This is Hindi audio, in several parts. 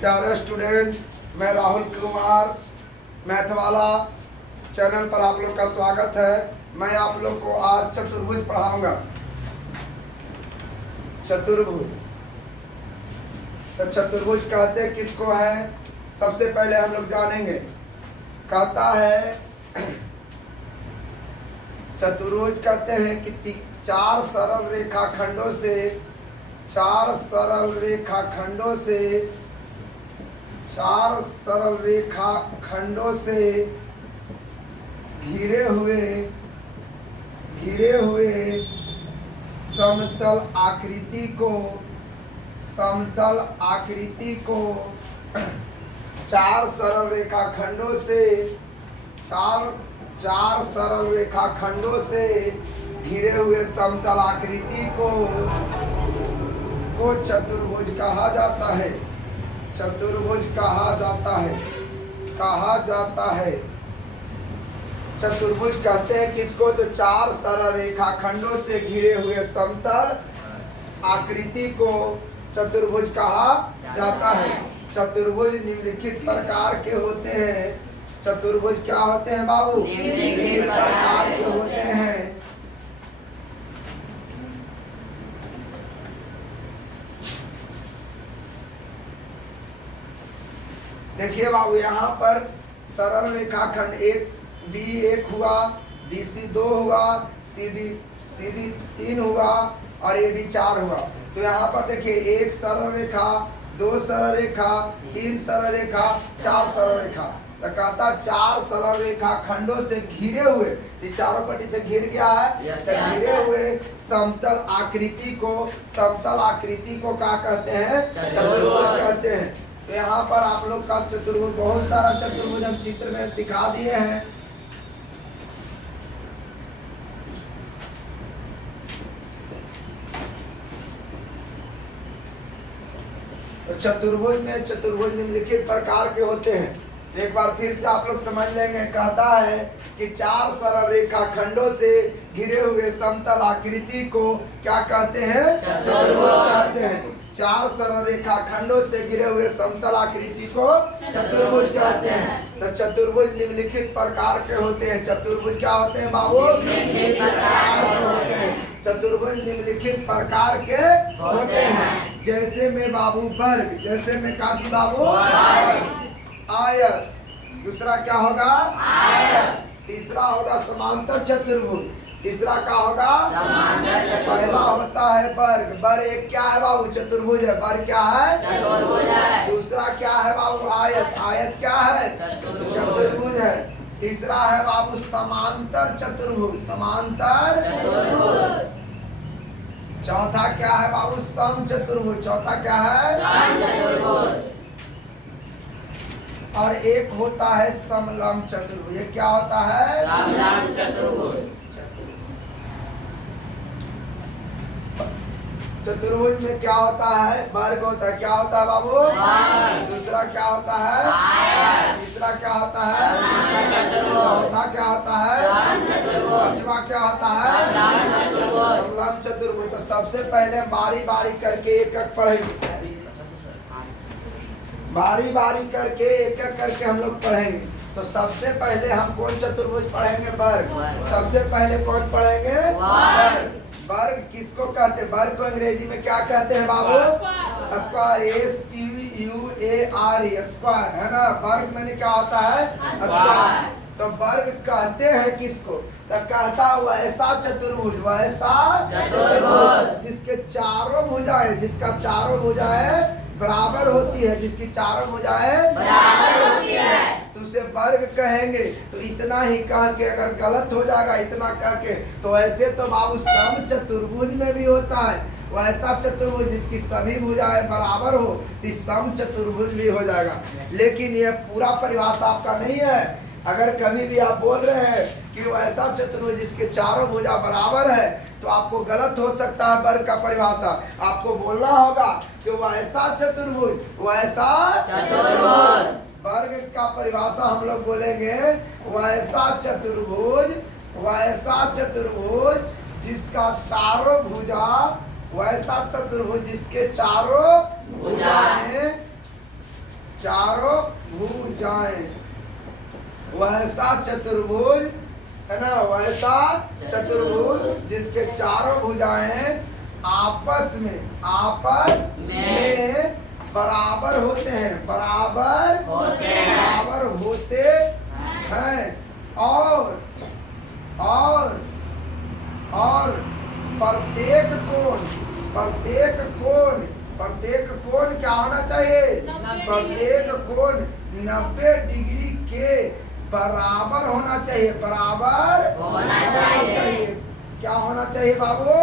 प्यारे स्टूडेंट, मैं राहुल कुमार मैथ वाला चैनल पर आप लोग का स्वागत है। मैं आप लोग को आज चतुर्भुज पढ़ाऊंगा। चतुर्भुज, तो चतुर्भुज कहते हैं किसको है, सबसे पहले हम लोग जानेंगे। कहता है चतुर्भुज कहते हैं कि चार सरल रेखाखंडों से घिरे हुए समतल आकृति को चार सरल रेखाखंडों से घिरे हुए समतल आकृति को चतुर्भुज कहा जाता है। चतुर्भुज कहा जाता है। चतुर्भुज कहते हैं किसको, तो चार सरल रेखाखंडों से घिरे हुए समतल आकृति को चतुर्भुज कहा जाता है। चतुर्भुज निम्नलिखित प्रकार के होते हैं। चतुर्भुज क्या होते हैं बाबू? निम्नलिखित प्रकार के होते हैं। देखिए बाबू, यहाँ पर सरल रेखाखंड BA1 हुआ, BC 2 हुआ, CD 3 हुआ और AD 4 हुआ। तो यहाँ पर देखिए, एक सरल रेखा, दो सरल रेखा, तीन सरल रेखा, चार सरल रेखा। तो कहता चार सरल रेखाखंडों से घिरे हुए, ये चारों पट्टी से घिर गया है। घिरे हुए समतल आकृति को क्या कहते हैं? चतुर्भुज कहते हैं। तो यहाँ पर आप लोग का चतुर्भुज, बहुत सारा चतुर्भुज हम चित्र में दिखा दिए हैं। तो चतुर्भुज निम्नलिखित प्रकार के होते हैं। एक बार फिर से आप लोग समझ लेंगे। कहता है कि चार सरल रेखाखंडों से घिरे हुए समतल आकृति को क्या कहते हैं? चतुर्भुज कहते हैं। चार सरल रेखाखंडों से घिरे हुए समतल आकृति को चतुर्भुज कहते हैं। तो चतुर्भुज निम्नलिखित प्रकार के होते हैं। चतुर्भुज क्या होते हैं बाबू? निम्नलिखित प्रकार के होते हैं। चतुर्भुज निम्नलिखित प्रकार के होते हैं। जैसे में बाबू वर्ग, जैसे में काजी बाबू आयत, दूसरा क्या होगा? आयत। तीसरा होगा समांतर चतुर्भुज। तीसरा क्या होगा? पहला होता है वर्ग। वर्ग एक क्या है बाबू? चतुर्भुज है। वर्ग क्या है? चतुर्भुज है। दूसरा क्या है बाबू? आयत। आयत क्या है? चतुर्भुज है। तीसरा है बाबू समांतर चतुर्भुज। समांतर चतुर्भुज। चौथा क्या है बाबू? सम चतुर्भुज। चौथा क्या है? सम चतुर्भुज। और एक होता है समलंब चतुर्भुज। ये क्या होता है? समलंब चतुर्भुज। चतुर्भुज में क्या होता है? वर्ग होता है। क्या होता है बाबू? दूसरा क्या होता है? आयत। तीसरा क्या होता है? चौथा क्या होता है? पांचवा क्या होता है? समलंब चतुर्भुज। तो सबसे पहले बारी बारी करके एक एक पढ़ेंगे। बारी बारी करके एक एक करके हम लोग पढ़ेंगे। तो सबसे पहले हम कौन चतुर्भुज पढ़ेंगे? वर्ग। सबसे पहले कौन पढ़ेंगे? वर्ग। वर्ग किसको कहते हैं? वर्ग को अंग्रेजी में क्या कहते हैं बाबू? स्क्वायर। SQUARE, स्क्वायर है ना। वर्ग मैंने क्या होता है? स्क्वायर। तो वर्ग कहते हैं किसको? तो कहता हुआ ऐसा चतुर्भुज, वैसा चतुर्भुज जिसके चारों भुजाएं, जिसका चारों भुजाएं बराबर होती है, जिसकी चारों भुजाएं बराबर होती है, तो उसे वर्ग कहेंगे। तो इतना ही कह के अगर गलत हो जाएगा इतना करके, तो ऐसे तो बाबू सम चतुर्भुज में भी होता है। वैसा चतुर्भुज जिसकी सभी भुजाएं बराबर हो, तो सम चतुर्भुज भी हो जाएगा। लेकिन यह पूरा परिभाषा आपका नहीं है। अगर कभी भी आप बोल रहे हैं कि वो ऐसा चतुर्भुज जिसके चारों भुजा बराबर है, तो आपको गलत हो सकता है वर्ग का परिभाषा। आपको बोलना होगा कि वो ऐसा चतुर्भुज, वो ऐसा चतुर्भुज। वर्ग का परिभाषा हम लोग बोलेंगे वैसा चतुर्भुज जिसका चारों भुजा, वैसा चतुर्भुज जिसके चारों भुजाएं चारों भुजाएं, वैसा चतुर्भुज है ना, वैसा चतुर्भुज जिसके चारों भुजाएं आपस में बराबर होते हैं, बराबर होते हैं और प्रत्येक कोण क्या होना चाहिए? प्रत्येक कोण 90 डिग्री के बराबर होना चाहिए, बराबर होना चाहिए। क्या होना चाहिए बाबू?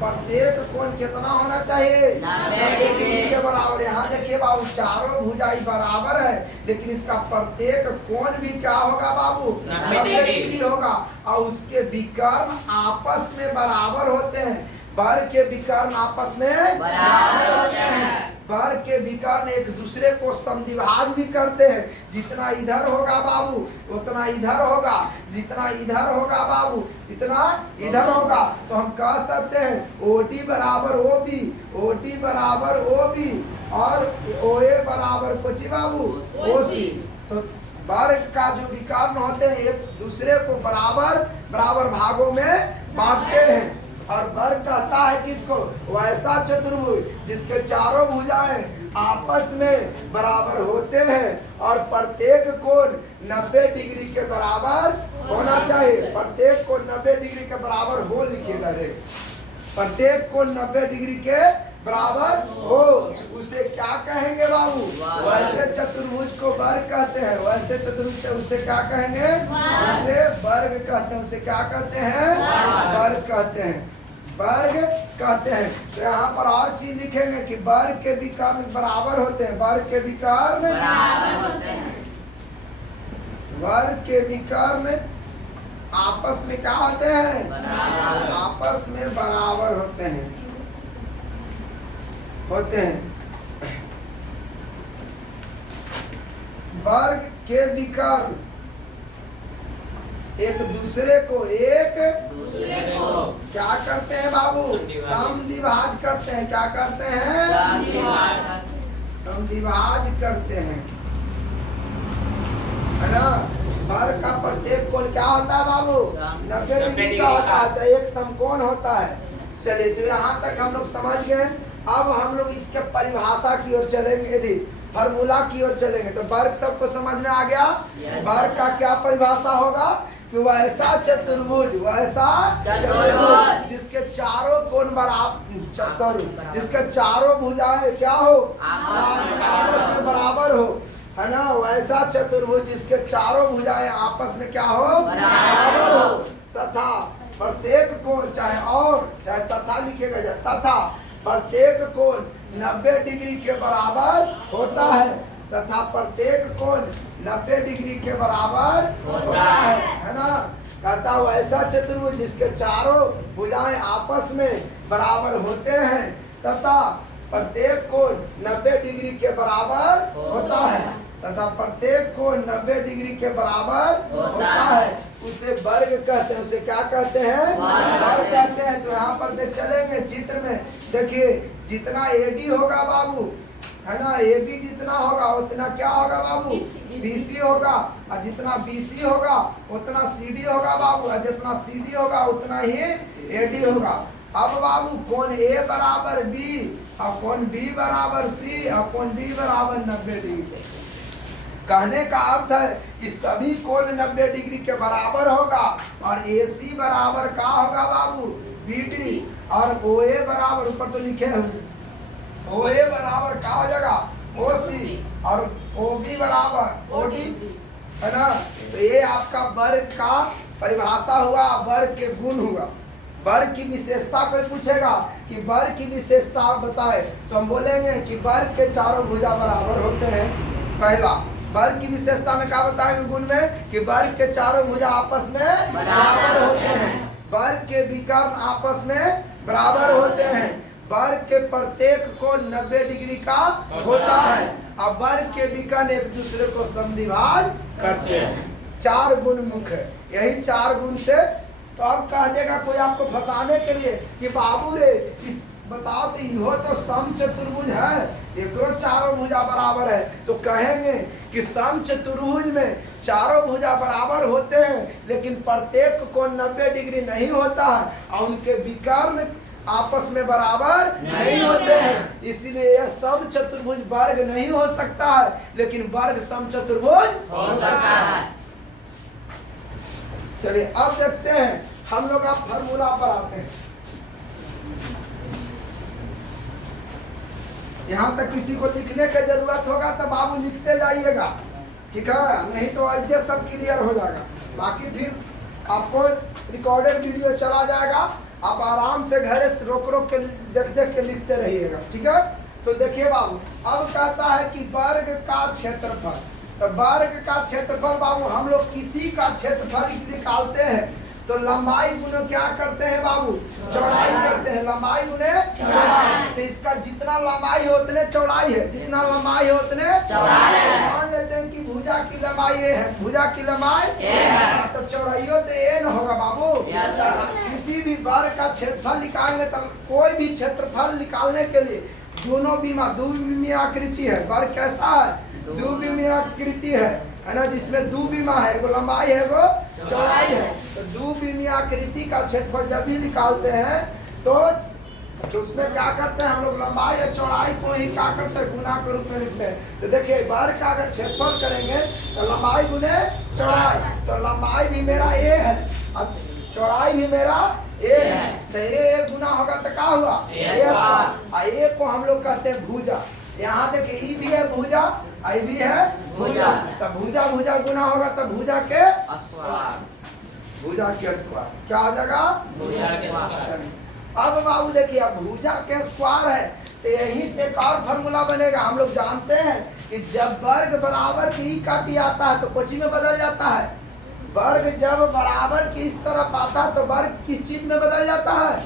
प्रत्येक कोण कितना होना चाहिए? 90 डिग्री के बराबर। यहाँ देखिए बाबू, चारों भुजाएं बराबर है, लेकिन इसका प्रत्येक कोण भी क्या होगा बाबू? 90 डिग्री होगा। और उसके विकर्ण आपस में बराबर होते हैं, वर्ग के विकर्ण आपस में बराबर होते हैं। वर्ग के विकर्ण एक दूसरे को समद्विभाज भी करते हैं। जितना इधर होगा बाबू उतना इधर होगा, जितना इधर होगा बाबू इतना इधर होगा। तो हम कह सकते हैं OD बराबर OB, OD बराबर OB और OA बराबर कुछ बाबू OC। तो वर्ग का जो विकर्ण होते हैं एक दूसरे को बराबर भागों में बांटते हैं। और वर्ग कहता है किसको? वैसा चतुर्भुज जिसके चारों भुजाएं आपस में बराबर होते हैं और प्रत्येक कोण 90 डिग्री के बराबर होना चाहिए। प्रत्येक कोण 90 डिग्री के बराबर हो, लिखिएगा रे। प्रत्येक कोण 90 डिग्री के बराबर हो, उसे क्या कहेंगे बाबू? वैसे चतुर्भुज को वर्ग कहते हैं। वैसे चतुर्भुज उसे क्या कहेंगे? उसे वर्ग कहते हैं। उसे क्या कहते हैं? वर्ग कहते हैं, वर्ग कहते हैं। तो यहाँ पर और चीज लिखेंगे कि वर्ग के विकर्ण बराबर होते हैं, वर्ग के विकर्ण बराबर होते हैं। वर्ग के विकर्ण आपस में क्या होते हैं? आपस में बराबर होते हैं। वर्ग के विकर्ण एक दूसरे को क्या करते हैं बाबू? समद्विभाज करते हैं। क्या करते हैं? समद्विभाज करते हैं, है ना। वर्ग का प्रत्येक कोण क्या होता है बाबू? 90 डिग्री का होता है, चाहे एक समकोण होता है। चलिए, तो यहाँ तक हम लोग समझ गए। अब हम लोग इसके परिभाषा की ओर चलेंगे, यदि फार्मूला की ओर चलेंगे। तो वर्ग सबको समझ में आ गया? वर्ग का क्या परिभाषा होगा? कि वैसा चतुर्भुज जिसके चारों कोण बराबर, जिसके चारों भुजाएं क्या हो? आपस में बराबर हो, है ना। वैसा चतुर्भुज जिसके चारों भुजाएं आपस में क्या हो? बराबर हो। तथा प्रत्येक कोण, चाहे तथा लिखेगा जाए, तथा प्रत्येक कोण 90 डिग्री के बराबर होता है। तथा प्रत्येक कोण 90 डिग्री के बराबर होता है ना। कहता वैसा चतुर्भुज जिसके चारों भुजाएं आपस में बराबर होते हैं तथा प्रत्येक कोण 90 डिग्री के बराबर होता है। तथा प्रत्येक कोण 90 डिग्री के बराबर होता है, उसे वर्ग कहते हैं। उसे क्या कहते हैं? वर्ग कहते हैं। तो यहाँ पर देख चलेंगे चित्र में, देखिए जितना AD होगा बाबू, है ना, AB जितना होगा उतना क्या होगा बाबू? BC होगा। और जितना BC होगा उतना CD होगा बाबू, और जितना CD होगा उतना ही AD होगा। अब बाबू कोण A बराबर B और कोण B बराबर C और कोण D बराबर 90 डिग्री। कहने का अर्थ है कि सभी कोण 90 डिग्री के बराबर होगा और AC बराबर क्या होगा बाबू? BD। और OA बराबर, ऊपर तो लिखे हुए, OA बराबर क्या हो जाएगा? OC। और OB बराबर OD, है ना। तो ये आपका वर्ग का परिभाषा हुआ, वर्ग के गुण हुआ। वर्ग की विशेषता कोई पूछेगा कि वर्ग की विशेषता बताए, तो हम बोलेंगे कि वर्ग के चारों भुजा बराबर होते हैं। पहला वर्ग की विशेषता में क्या बताएंगे? गुण में कि वर्ग के चारों भुजा आपस में बराबर होते हैं। वर्ग के विकर्ण आपस में बराबर होते हैं। वर्ग के प्रत्येक कोण 90 डिग्री का होता है। अब वर्ग के विकर्ण एक दूसरे को समद्विभाज करते हैं। 4 गुण मुख्य है, यही 4 गुण से। तो अब कह देगा कोई आपको फंसाने के लिए कि बाबू रे इस बताओ तो इहो तो सम चतुर्भुज है, एकरो चारों भुजा बराबर है, तो कहेंगे कि सम चतुर्भुज में चारों भुजा बराबर होते हैं, लेकिन प्रत्येक कोण 90 डिग्री नहीं होता है और उनके विकर्ण आपस में बराबर नहीं होते हैं, इसलिए यह सम चतुर्भुज वर्ग नहीं हो सकता है, लेकिन वर्ग सम चतुर्भुज हो सकता है। चलिए अब देखते हैं, हम लोग आप फॉर्मूला पर आते हैं। यहाँ तक किसी को लिखने की जरूरत होगा तो बाबू लिखते जाइएगा, ठीक है, नहीं तो ऐसे सब क्लियर हो जाएगा। बाकी फिर आपको रिकॉर्डेड वीडियो चला जाएगा, आप आराम से घर से रोक रोक के देख देख के लिखते रहिएगा, ठीक है। तो देखिए बाबू, अब कहता है कि वर्ग का क्षेत्रफल, तो वर्ग का क्षेत्रफल बाबू हम लोग किसी का क्षेत्रफल निकालते हैं तो लंबाई गुने क्या करते हैं बाबू, चौड़ाई करते हैं, लंबाई गुने चौड़ाई। तो इसका जितना लंबाई है उतने चौड़ाई है, जितना लंबाई है उतने चौड़ाई है। मान लेते हैं कि भुजा की लंबाई ए है, भुजा की लंबाई ए है, तो चौड़ाइयों तो ए न होगा बाबू। किसी भी वर्ग का क्षेत्रफल निकालने तक कोई भी क्षेत्रफल निकालने के लिए दोनों बीमा द्विविमीय आकृति है, वर्ग कैसा है, द्विविमीय आकृति है ना, जिसमें दो बीमा है, एगो लंबाई है एगो चौड़ाई है। तो द्विविमीय आकृति का क्षेत्रफल जब भी निकालते हैं तो उसमें क्या करते हैं हम लोग, लंबाई और चौड़ाई को ही क्या करते हैं, गुना के रूप में लिखते हैं। तो देखिए वर्ग का अगर क्षेत्रफल करेंगे तो लंबाई गुने चौड़ाई, तो लंबाई भी मेरा ए है और चौड़ाई भी मेरा ए है, तो ए गुना होगा तो क्या हुआ, ए को हम लोग कहते हैं भुजा। यहाँ देखिए ई भी है भुजा, आई भी है भुजा, तो भुजा भुजा गुना होगा तो भुजा के स्क्वायर, भुजा के स्क्वायर क्या आ जाएगा, भुजा के स्क्वायर। अब बाबू देखिए, अब भुजा के स्क्वायर है तो यहीं से एक और फॉर्मूला बनेगा। हम लोग जानते हैं कि जब वर्ग बराबर की काटी आता है तो कोची में बदल जाता है, वर्ग जब बराबर की इस तरफ आता है तो वर्ग किस चीज में बदल जाता है,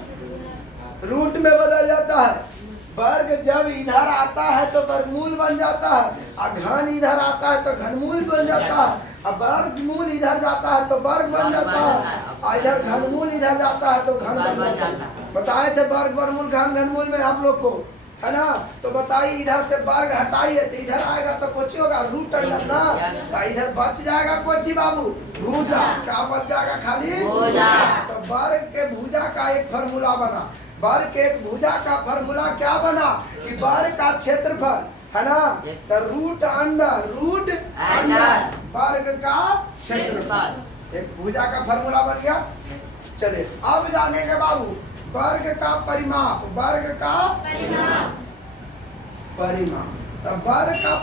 रूट में बदल जाता है। वर्ग जब इधर आता है तो वर्गमूल बन जाता है, और घन इधर आता है तो घनमूल बन जाता है, और वर्गमूल इधर जाता है तो वर्ग बन जाता है, और इधर घनमूल इधर जाता है तो घन बन जाता है। बताए थे वर्ग वर्गमूल घन घनमूल में आप लोग को, है ना। तो बताइए इधर से वर्ग हटाइए तो इधर आएगा तो कोची होगा, रूट अंडर ना, तो इधर बच जाएगा कोची बाबू, भुजा। क्या बच जाएगा, खाली भुजा। तो वर्ग के भुजा का एक फार्मूला बना, वर्ग के एक भुजा का फार्मूला क्या बना कि वर्ग का क्षेत्रफल है ना, तो रूट अंडर वर्ग का क्षेत्रफल, एक भुजा का फार्मूला बन गया। चलिए अब जानेंगे बाबू वर्ग का परिमाप, वर्ग का परिमाप। तो वर्ग का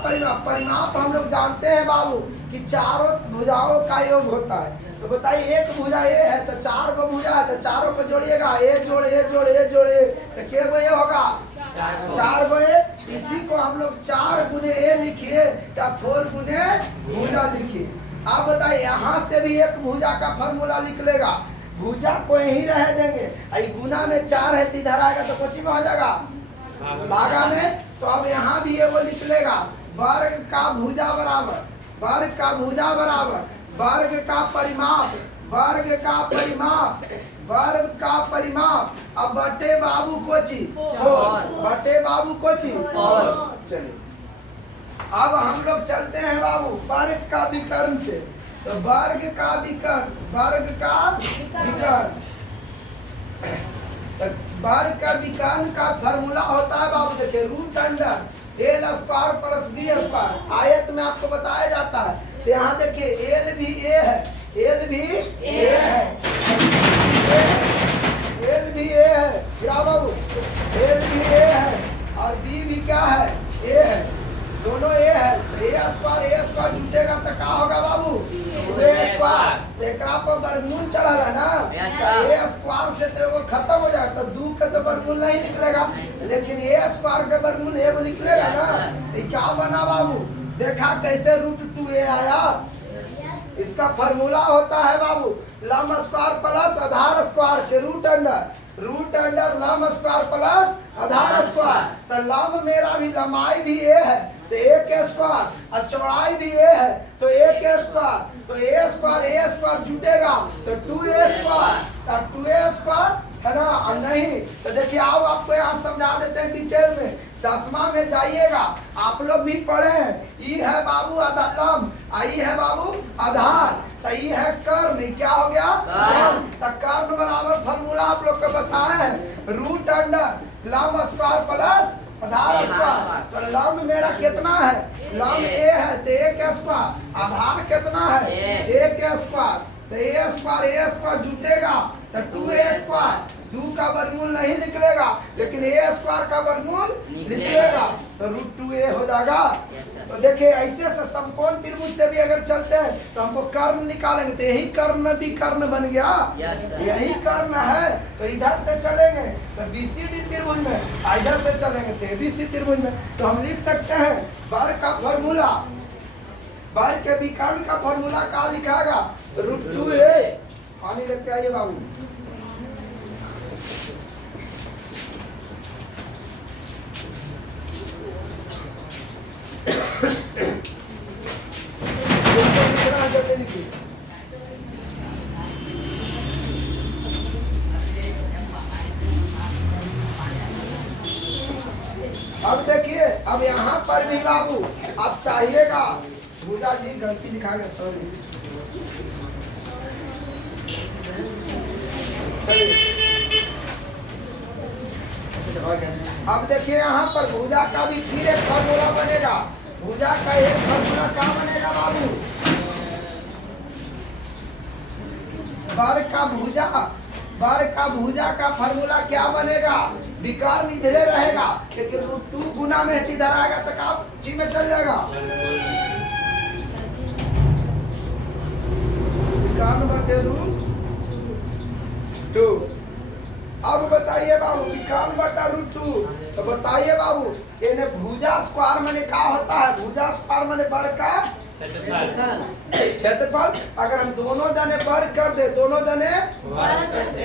परिमाप हम लोग जानते हैं बाबू कि चारों भुजाओं का योग होता है। तो बताइए एक भुजा ए है तो चार को भुजा है, तो चारों को जोड़िएगा, ए जोड़े ए जोड़े ए जोड़े, तो क्या गो ये होगा, चार गो ए। इसी को हम लोग 4 गुने ए लिखिए या 4 गुने भुजा लिखिए। आप बताइए यहाँ से भी एक भुजा का फार्मूला लिख लेगा, भुजा को यही रह देंगे, गुना में 4 है तो इधर आएगा तो कोची में हो जाएगा, भागा में। तो अब यहाँ भी ये वो लिख लेगा, वर्ग का भुजा बराबर, वर्ग का भुजा बराबर वर्ग का परिमाप, वर्ग का परिमाप, वर्ग का परिमाप। अब बटे बाबू कोची, बटे बाबू कोची। चलिए अब हम लोग चलते हैं बाबू वर्ग का विकर्ण से। तो वर्ग का विकर्ण, वर्ग का विकर्ण, वर्ग का विकर्ण का फार्मूला होता है बाबू देखिए, root under L square plus B square. आयत में आपको बताया जाता है। तो यहाँ देखिए एल भी ए है, एल भी ए है, एल भी ए है, क्या बाबू, एल भी ए है और बी भी क्या है, ए है, दोनों ए है। तो ए स्क्वायर जुटेगा तो क्या होगा बाबू, ए स्क्वायर। एकरा पर वर्गमूल चढ़ा है ना, ए स्क्वायर से तो वो खत्म हो जाएगा, तो 2 का तो वर्गमूल नहीं निकलेगा, लेकिन ए स्क्वायर का वर्गमूल ए वो निकलेगा ना। तो क्या बना बाबू, देखा कैसे √2a आया। इसका फार्मूला होता है बाबू लंब स्क्वायर प्लस आधार स्क्वायर के रूट अंडर लंब स्क्वायर प्लस आधार स्क्वायर। तो लंब मेरा भी लंबाई भी ए है तो ए के स्क्वायर और चौड़ाई भी ए है तो ए के स्क्वायर। तो ए स्क्वायर जुटेगा तो 2a स्क्वायर और 2a स्क्वायर है ना? और नहीं तो देखिए आओ आपको यहाँ समझा देते हैं डिटेल में। 10वां में जाइएगा, आप लोग भी पढ़े हैं। ई है बाबू आधार, आई है बाबू आधार, तो ई है कर्ण, ई क्या हो गया? तो कर्ण बराबर फॉर्मूला आप लोग को बताए हैं, रूट अंडर लंब स्क्वायर प्लस आधार स्क्वायर। तो लंब मेरा कितना है? लंब ए है तो ए का स्क्वायर, आधार कितना है? ए का स्क्वायर, तो ए स्क्वायर जुटेगा तो 2a स्क्वायर, 2 का वर्गमूल नहीं निकलेगा लेकिन ए स्क्वायर का वर्गमूल निकलेगा, तो रूट 2a हो जाएगा। तो देखिए ऐसे से समकोण त्रिभुज से भी अगर चलते हैं तो हमको कर्ण निकालेंगे, तो यही कर्ण भी कर्ण बन गया, यही कर्ण है। तो इधर से चलेंगे तो BCD त्रिभुज में, इधर से चलेंगे तो ABC त्रिभुज में। तो हम लिख सकते हैं वर्ग का फॉर्मूला, वर्ग के विकर्ण का फॉर्मूला क्या लिखाएगा? Root 2a। पानी लेके आइए बाबू। अब देखिए, अब यहाँ पर भी बाबू अब चाहिएगा, भूजा जी गलती दिखाएगा, सॉरी। अब देखिए यहाँ पर भुजा का भी फिर एक फॉर्मूला बनेगा, भुजा का एक फॉर्मूला क्या बनेगा बाबू? वर्ग का भुजा का फॉर्मूला क्या बनेगा? विकर्ण इधर रहेगा लेकिन रूट 2 गुना में इधर आएगा तो क्या जी में चल जाएगा? विकर्ण बटे रूट 2। अब बताइए बाबू विकर्ण बटा रूट 2, तो बताइए बाबू इन्हें भुजा स्क्वायर माने क्या होता है? भुजा स्क्वायर माने वर्ग का क्षेत्रफल। अगर हम दोनों जने वर्ग कर दे, दोनों जने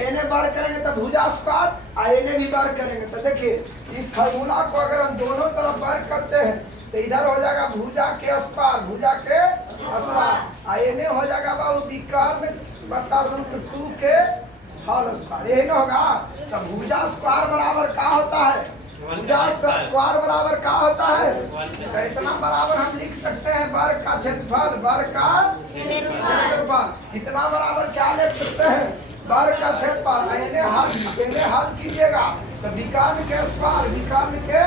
इन्हें वर्ग करेंगे तो भुजा स्क्वायर और इन्हें भी वर्ग करेंगे। तो देखिए इस फॉर्मूला को अगर हम दोनों तरफ वर्ग करते हैं तो इधर हो जाएगा भुजा के स्क्वायर, भुजा के स्क्वायर, और इन्हें हो जाएगा बाबू विकर्ण बटा रूट 2 के होल स्क्वायर, यही ना होगा? तो भुजा स्क्वायर बराबर क्या होता है? भुजा स्क्वायर बराबर क्या होता है? तो इतना बराबर हम लिख सकते हैं वर्ग का क्षेत्रफल, वर्ग का क्षेत्रफल। इतना बराबर क्या लिख सकते हैं? वर्ग का क्षेत्रफल। पहले हल कीजिएगा तो विकर्ण के स्क्वायर, विकर्ण के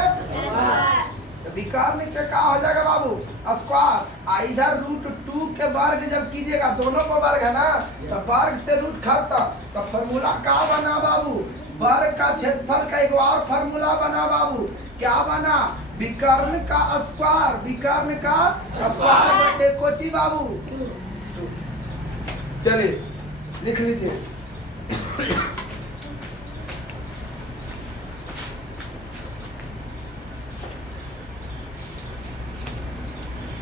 विकर्ण के क्या हो जाएगा बाबू? स्क्वायर। इधर रूट 2 के वर्ग जब कीजिएगा, दोनों को वर्ग है ना, तो वर्ग से रूट खत्म, तो फॉर्मूला क्या बना बाबू? वर्ग का क्षेत्रफल का एक और फॉर्मूला बना बाबू, क्या बना? विकर्ण का स्क्वायर, विकर्ण का स्क्वायर बटे कोची बाबू। चलिए लिख लीजिए।